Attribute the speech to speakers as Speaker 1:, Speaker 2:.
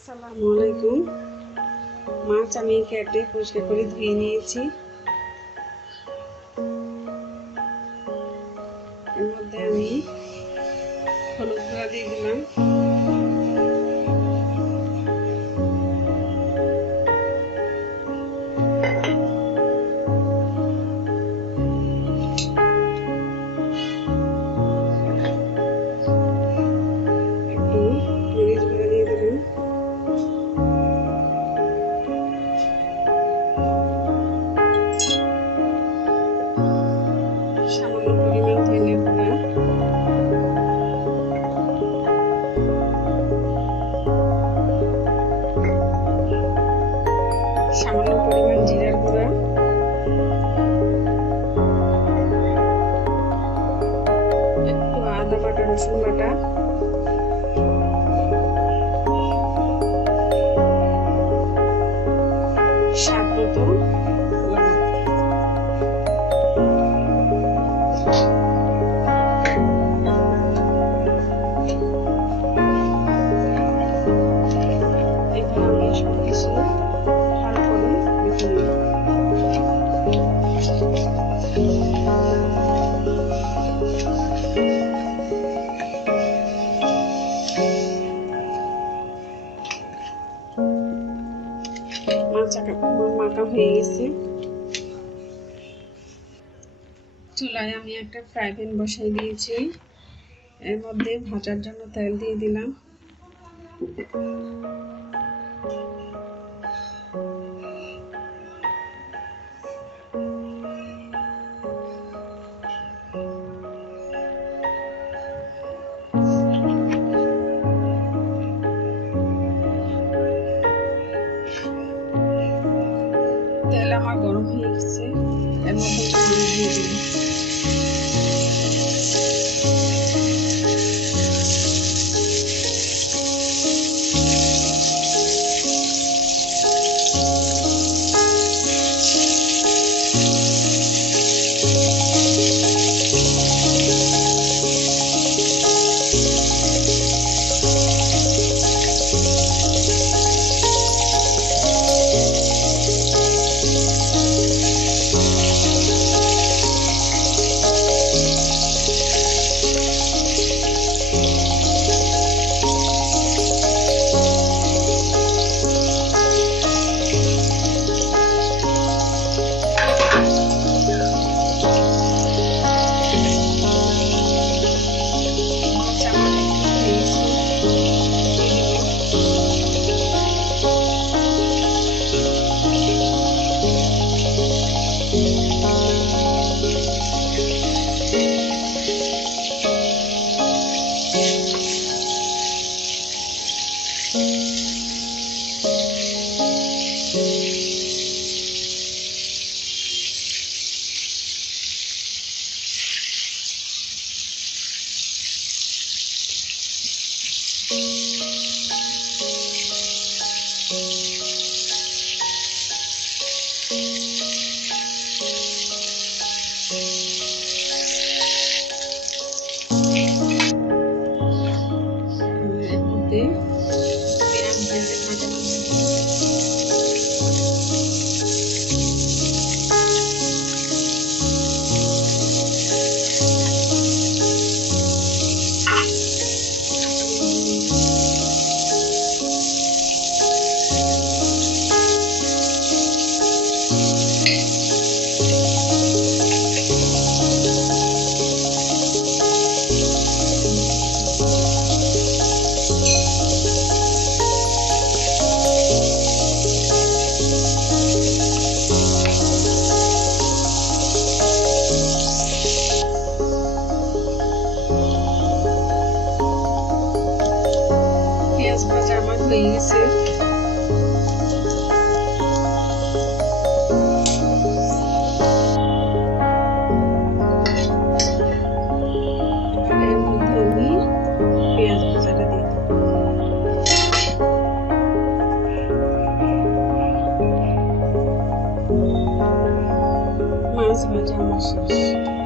Speaker 1: আসসালামু আলাইকুম। মাছ আমি কেটে পরিষ্কার করে ধুয়ে নিয়েছি। harus mata মাছাকা মাখা হয়ে গেছে। চুলায় আমি একটা ফ্রাই প্যান বসাই দিয়েছি। এর মধ্যে ভাজার জন্য তেল দিয়ে দিলাম। তেল আমার গরম হয়ে গেছে। এর মধ্যে দিয়ে দিলাম এর Okay. Sebagai.